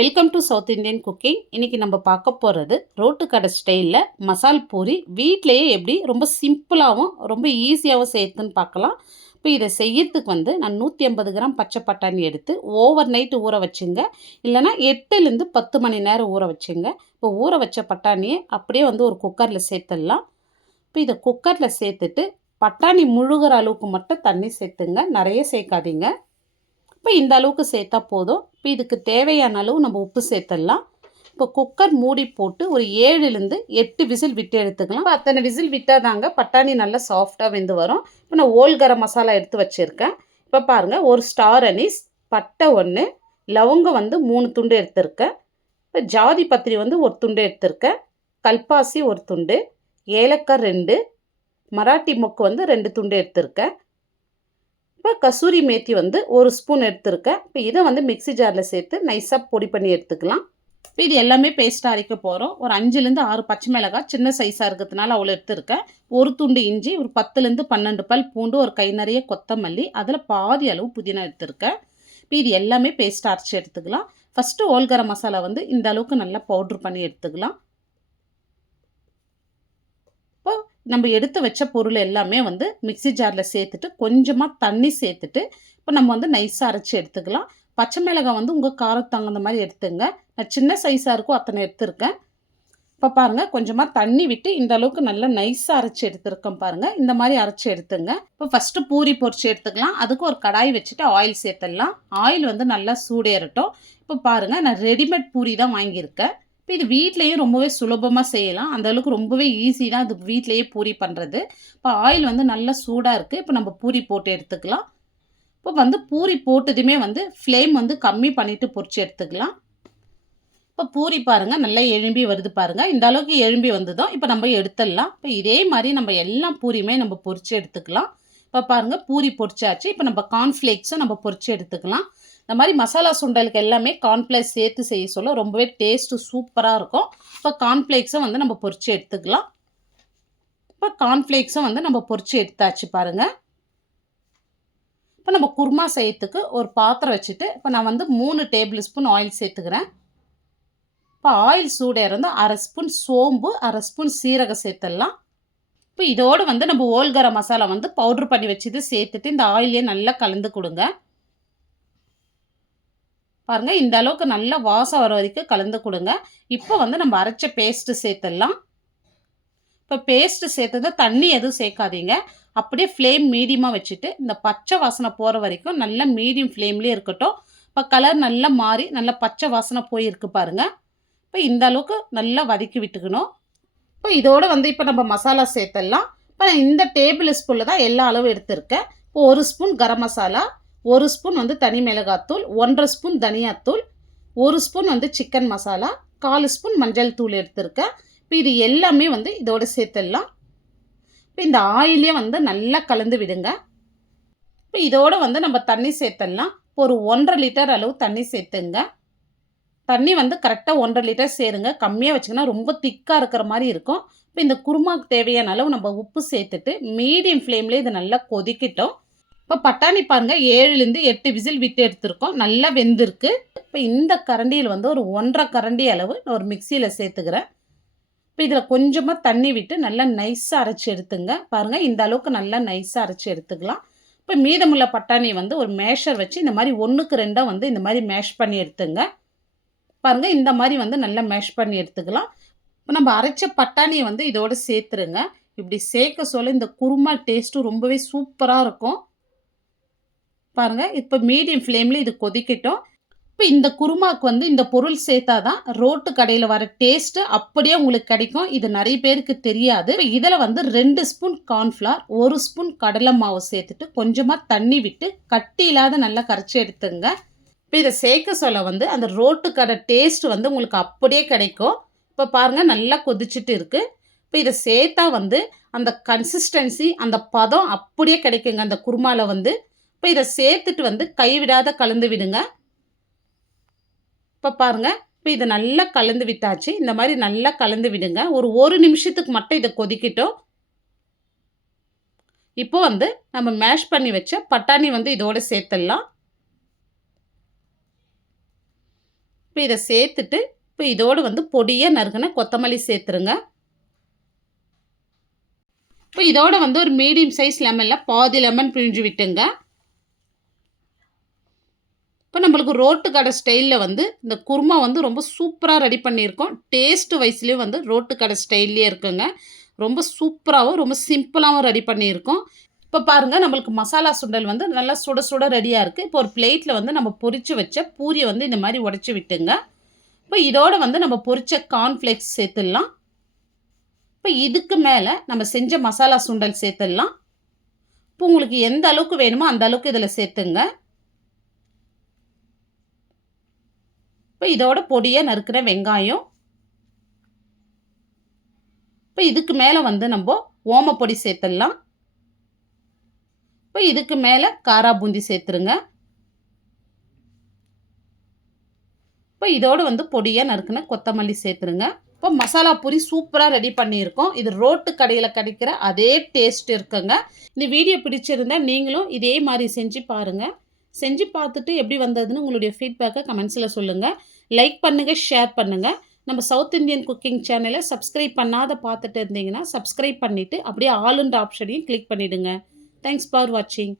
Welcome to south Indian cooking இன்றைக்கி நம்ம பார்க்க போகிறது ரோட்டு கடை ஸ்டைலில் மசால் பூரி. வீட்டிலையே எப்படி ரொம்ப சிம்பிளாகவும் ரொம்ப ஈஸியாகவும் செய்யறதுன்னு பார்க்கலாம். இப்போ இதை செய்யறதுக்கு வந்து நான் நூற்றி ஐம்பது கிராம் பச்சை பட்டாணி எடுத்து ஓவர் நைட்டு ஊற வச்சுங்க. இல்லைனா எட்டுலேருந்து பத்து மணி நேரம் ஊற வச்சுங்க. இப்போ ஊற வச்ச பட்டாணியை அப்படியே வந்து ஒரு குக்கரில் சேர்த்துடலாம். இப்போ இதை குக்கரில் சேர்த்துட்டு பட்டாணி முழுகிற அளவுக்கு மட்டும் தண்ணி சேர்த்துங்க. நிறைய சேர்க்காதீங்க. இப்போ இந்த அளவுக்கு சேர்த்தா போதும். இப்போ இதுக்கு தேவையான அளவு நம்ம உப்பு சேர்த்துடலாம். இப்போ குக்கர் மூடி போட்டு ஒரு ஏழுலேருந்து எட்டு விசில் விட்டு எடுத்துக்கலாம். இப்போ அத்தனை விசில் விட்டால் தாங்க பட்டாணி நல்லா சாஃப்டாக வெந்து வரும். இப்போ நான் ஓல் கரம் மசாலா எடுத்து வச்சுருக்கேன். இப்போ பாருங்கள் ஒரு ஸ்டார் அனீஸ் பட்டை ஒன்று லவங்கம் வந்து மூணு துண்டு எடுத்திருக்கேன். இப்போ ஜாதி பத்திரி வந்து ஒரு துண்டு எடுத்திருக்கேன். கல்பாசி ஒரு துண்டு ஏலக்காய் ரெண்டு மராட்டி மொக்கு வந்து ரெண்டு துண்டு எடுத்திருக்கேன். இப்போ கசூரி மேத்தி வந்து ஒரு ஸ்பூன் எடுத்திருக்கேன். இப்போ இதை வந்து மிக்ஸி ஜாரில் சேர்த்து நைஸாக பொடி பண்ணி எடுத்துக்கலாம். இப்போ இது எல்லாமே பேஸ்ட்டாக அரைக்க போகிறோம் ஒரு அஞ்சுலேருந்து ஆறு பச்சை மிளகாய் சின்ன சைஸாக இருக்கிறதுனால அவ்வளோ எடுத்திருக்கேன். ஒரு துண்டு இஞ்சி ஒரு பத்துலேருந்து பன்னெண்டு பல் பூண்டு ஒரு கை நிறைய கொத்தமல்லி அதில் பாதி அளவு புதினா எடுத்திருக்கேன். இப்போ இது எல்லாமே பேஸ்ட்டாக அரைச்சி எடுத்துக்கலாம். ஃபஸ்ட்டு ஓல்கரம் மசாலா வந்து இந்த அளவுக்கு நல்லா பவுட்ரு பண்ணி எடுத்துக்கலாம் இப்போ நம்ம எடுத்து வச்ச பொருள் எல்லாமே வந்து மிக்ஸி ஜாரில் சேர்த்துட்டு கொஞ்சமாக தண்ணி சேர்த்துட்டு இப்போ நம்ம வந்து நைஸாக அரைச்சி எடுத்துக்கலாம். பச்சை மிளகாய் வந்து உங்கள் காரம் தகுந்த மாதிரி எடுத்துங்க. நான் சின்ன சைஸாக இருக்கும் அத்தனை எடுத்துருக்கேன். இப்போ பாருங்கள் கொஞ்சமாக தண்ணி விட்டு இந்த அளவுக்கு நல்லா நைஸாக அரைச்சி எடுத்துருக்கோம் பாருங்கள் இந்த மாதிரி அரைச்சி எடுத்துங்க. இப்போ ஃபஸ்ட்டு பூரி பொரிச்சு எடுத்துக்கலாம். அதுக்கு ஒரு கடாய் வச்சுட்டு ஆயில் சேர்த்துடலாம். ஆயில் வந்து நல்லா சூடேறட்டும். இப்போ பாருங்கள் நான் ரெடிமேட் பூரி தான் வாங்கியிருக்கேன். இப்போ இது வீட்லேயும் ரொம்பவே சுலபமாக செய்யலாம். அந்த அளவுக்கு ரொம்பவே ஈஸி தான் அது வீட்லேயே பூரி பண்ணுறது இப்போ ஆயில் வந்து நல்லா சூடாக இருக்குது இப்போ நம்ம பூரி போட்டு எடுத்துக்கலாம். இப்போ வந்து பூரி போட்டதுமே வந்து ஃப்ளேம் வந்து கம்மி பண்ணிவிட்டு பொறிச்சு எடுத்துக்கலாம். இப்போ பூரி பாருங்கள் நல்லா எழும்பி வருது பாருங்கள் இந்த அளவுக்கு எழும்பி வந்ததும் இப்போ நம்ம எடுத்துடலாம். இப்போ இதே மாதிரி நம்ம எல்லா பூரியுமே நம்ம பொறிச்சு எடுத்துக்கலாம். இப்போ பாருங்கள் பூரி பொரிச்சாச்சு இப்போ நம்ம கார்ன்ஃப்ளேக்ஸும் நம்ம பொறிச்சு எடுத்துக்கலாம். இந்த மாதிரி மசாலா சுண்டலுக்கு எல்லாமே கார்ன்ஃப்ளேக்ஸ் சேர்த்து செய்ய சொல்ல ரொம்பவே டேஸ்ட்டு சூப்பராக இருக்கும். இப்போ கார்ன்ஃப்ளேக்ஸும் வந்து நம்ம பொரிச்சு எடுத்துக்கலாம். இப்போ கார்ன்ஃப்ளேக்ஸும் வந்து நம்ம பொறிச்சு எடுத்தாச்சு பாருங்கள் இப்போ நம்ம குருமா செய்யறதுக்கு ஒரு பாத்திரம் வச்சுட்டு இப்போ நான் வந்து மூணு டேபிள் ஸ்பூன் ஆயில் சேர்த்துக்கிறேன். இப்போ ஆயில் சூடேறந்து அரை ஸ்பூன் சோம்பு அரை ஸ்பூன் சீரகம் சேர்த்துடலாம். இப்போ இதோடு வந்து நம்ம ஓல்கர மசாலா வந்து பவுட்ரு பண்ணி வச்சுட்டு சேர்த்துட்டு இந்த ஆயிலே நல்லா கலந்து கொடுங்க. பாருங்கள் இந்த அளவுக்கு நல்லா வாசம் வர வரைக்கும் கலந்து கொடுங்க. இப்போ வந்து நம்ம அரைச்ச பேஸ்ட்டு சேர்த்துடலாம். இப்போ பேஸ்ட்டு சேர்த்தது தண்ணி எதுவும் சேர்க்காதீங்க. அப்படியே ஃப்ளேம் மீடியமாக வச்சுட்டு இந்த பச்சை வாசனை போகிற வரைக்கும் நல்லா மீடியம் ஃப்ளேம்லேயே இருக்கட்டும். இப்போ கலர் நல்லா மாறி நல்லா பச்சை வாசனை போயிருக்கு பாருங்கள் இப்போ இந்த அளவுக்கு நல்லா வதக்கி விட்டுக்கணும். இப்போ இதோடு வந்து இப்போ நம்ம மசாலா சேர்த்துடலாம். இப்போ நான் இந்த டேபிள் ஸ்பூனில் தான் எல்லா அளவும் எடுத்திருக்கேன். இப்போ ஒரு ஸ்பூன் கரம் மசாலா ஒரு ஸ்பூன் வந்து தனி மிளகாத்தூள் ஒன்றரை ஸ்பூன் தனியாத்தூள் ஒரு ஸ்பூன் வந்து சிக்கன் மசாலா கால் ஸ்பூன் மஞ்சள் தூள் எடுத்திருக்கேன். இப்போ இது எல்லாமே வந்து இதோடு சேர்த்துடலாம். இப்போ இந்த ஆயிலே வந்து நல்லா கலந்து விடுங்க. இப்போ இதோடு வந்து நம்ம தண்ணி சேர்த்துடலாம். இப்போ ஒரு ஒன்றரை லிட்டர் அளவு தண்ணி சேர்த்துங்க. தண்ணி வந்து கரெக்டாக ஒன்றரை லிட்டர் சேருங்க. கம்மியாக வச்சிங்கன்னா ரொம்ப திக்காக இருக்கிற மாதிரி இருக்கும். இப்போ இந்த குருமாவுக்கு தேவையான அளவு நம்ம உப்பு சேர்த்துட்டு மீடியம் ஃப்ளேம்லேயே இது நல்லா கொதிக்கிட்டோம். இப்போ பட்டாணி பாருங்கள் ஏழுலேருந்து எட்டு விசில் விட்டு எடுத்திருக்கோம். நல்லா வெந்திருக்கு. இப்போ இந்த கரண்டியில் வந்து ஒரு ஒன்றரை கரண்டி அளவு நான் ஒரு மிக்சியில் சேர்த்துக்கிறேன். இப்போ இதில் கொஞ்சமாக தண்ணி விட்டு நல்லா நைஸாக அரைச்சி எடுத்துங்க. பாருங்கள் இந்த அளவுக்கு நல்லா நைஸாக அரைச்சி எடுத்துக்கலாம். இப்போ மீதமுள்ள பட்டாணி வந்து ஒரு மேஷர் வச்சு இந்த மாதிரி ஒன்றுக்கு ரெண்டாக வந்து இந்த மாதிரி மேஷ் பண்ணி எடுத்துங்க. பாருங்கள் இந்த மாதிரி வந்து நல்லா மேஷ் பண்ணி எடுத்துக்கலாம். இப்போ நம்ம அரைச்ச பட்டாணியை வந்து இதோடு சேர்த்துருங்க. இப்படி சேர்க்க சொல்ல இந்த குருமா டேஸ்ட்டும் ரொம்பவே சூப்பராக இருக்கும். பாருங்கள் இப்போ மீடியம் ஃப்ளேமில் இது கொதிக்கட்டும். இப்போ இந்த குருமாவுக்கு வந்து இந்த பொருள் சேர்த்தா தான் ரோட்டு கடையில் வர டேஸ்ட்டு அப்படியே உங்களுக்கு கிடைக்கும். இது நிறைய பேருக்கு தெரியாது. இப்போ இதில் வந்து ரெண்டு ஸ்பூன் கார்ன்ஃப்ளார் ஒரு ஸ்பூன் கடலை மாவு சேர்த்துட்டு கொஞ்சமாக தண்ணி விட்டு கட்டி இல்லாத நல்லா கரைச்சி எடுத்துங்க. இப்போ இதை சேர்க்க சொல்ல வந்து அந்த ரோட்டு கடை டேஸ்ட் வந்து உங்களுக்கு அப்படியே கிடைக்கும். இப்போ பாருங்கள் நல்லா கொதிச்சுட்டு இருக்குது இப்போ இதை சேர்த்தா வந்து அந்த கன்சிஸ்டன்சி அந்த பதம் அப்படியே கிடைக்குங்க. அந்த குருமாவில் வந்து இப்போ இதை சேர்த்துட்டு வந்து கைவிடாத கலந்து விடுங்க. இப்போ பாருங்கள் இப்போ இதை நல்லா கலந்து விட்டாச்சு. இந்த மாதிரி நல்லா கலந்து விடுங்க. ஒரு ஒரு நிமிஷத்துக்கு மட்டும் இதை கொதிக்கிட்டோம். இப்போ வந்து நம்ம மேஷ் பண்ணி வச்ச பட்டாணி வந்து இதோடு சேர்த்துடலாம். இப்போ இதை சேர்த்துட்டு இப்போ இதோடு வந்து பொடியை நறுக்கின கொத்தமல்லி சேர்த்துருங்க. இப்போ இதோட வந்து ஒரு மீடியம் சைஸ் லெமனில் பாதி லெமன் பிழிஞ்சு விட்டுங்க. இப்போ நம்மளுக்கு ரோட்டு கடை ஸ்டைலில் வந்து இந்த குருமா வந்து ரொம்ப சூப்பராக ரெடி பண்ணியிருக்கோம். டேஸ்ட்டு வைஸ்லேயும் வந்து ரோட்டு கடை ஸ்டைல்லே இருக்குங்க. ரொம்ப சூப்பராகவும் ரொம்ப சிம்பிளாகவும் ரெடி பண்ணியிருக்கோம். இப்போ பாருங்கள் நம்மளுக்கு மசாலா சுண்டல் வந்து நல்லா சுட சுட ரெடியாக இருக்குது இப்போ ஒரு பிளேட்டில் வந்து நம்ம பொரித்து வச்ச பூரியை வந்து இந்த மாதிரி உடச்சி விட்டுங்க. இப்போ இதோட வந்து நம்ம பொறிச்ச கார்ன்ஃப்ளேக்ஸ் சேர்த்துடலாம். இப்போ இதுக்கு மேலே நம்ம செஞ்ச மசாலா சுண்டல் சேர்த்துடலாம். இப்போ உங்களுக்கு எந்த அளவுக்கு வேணுமோ அந்த அளவுக்கு இதில் சேர்த்துங்க. இப்போ இதோட பொடியாக நறுக்கிற வெங்காயம். இப்போ இதுக்கு மேலே வந்து நம்ம ஓமப்பொடி சேர்த்துடலாம். இப்போ இதுக்கு மேலே காரா பூந்தி சேர்த்துருங்க. இப்போ இதோடு வந்து பொடியாக நறுக்கின கொத்தமல்லி சேர்த்துருங்க. இப்போ மசாலா பூரி சூப்பராக ரெடி பண்ணியிருக்கோம். இது ரோட்டு கடையில் கிடைக்கிற அதே டேஸ்ட் இருக்குங்க. இந்த வீடியோ பிடிச்சிருந்தா நீங்களும் இதே மாதிரி செஞ்சு பாருங்கள் செஞ்சு பார்த்துட்டு எப்படி வந்ததுன்னு உங்களுடைய ஃபீட்பேக்கை கமெண்ட்ஸில் சொல்லுங்கள் லைக் பண்ணுங்கள் ஷேர் பண்ணுங்கள் நம்ம சவுத் இந்தியன் குக்கிங் சேனலை சப்ஸ்கிரைப் பண்ணாத பார்த்துட்டு இருந்தீங்கன்னா சப்ஸ்கிரைப் பண்ணிவிட்டு அப்படியே ஆளுன்ற ஆப்ஷனையும் கிளிக் பண்ணிவிடுங்க தேங்க்ஸ் ஃபார் வாட்சிங்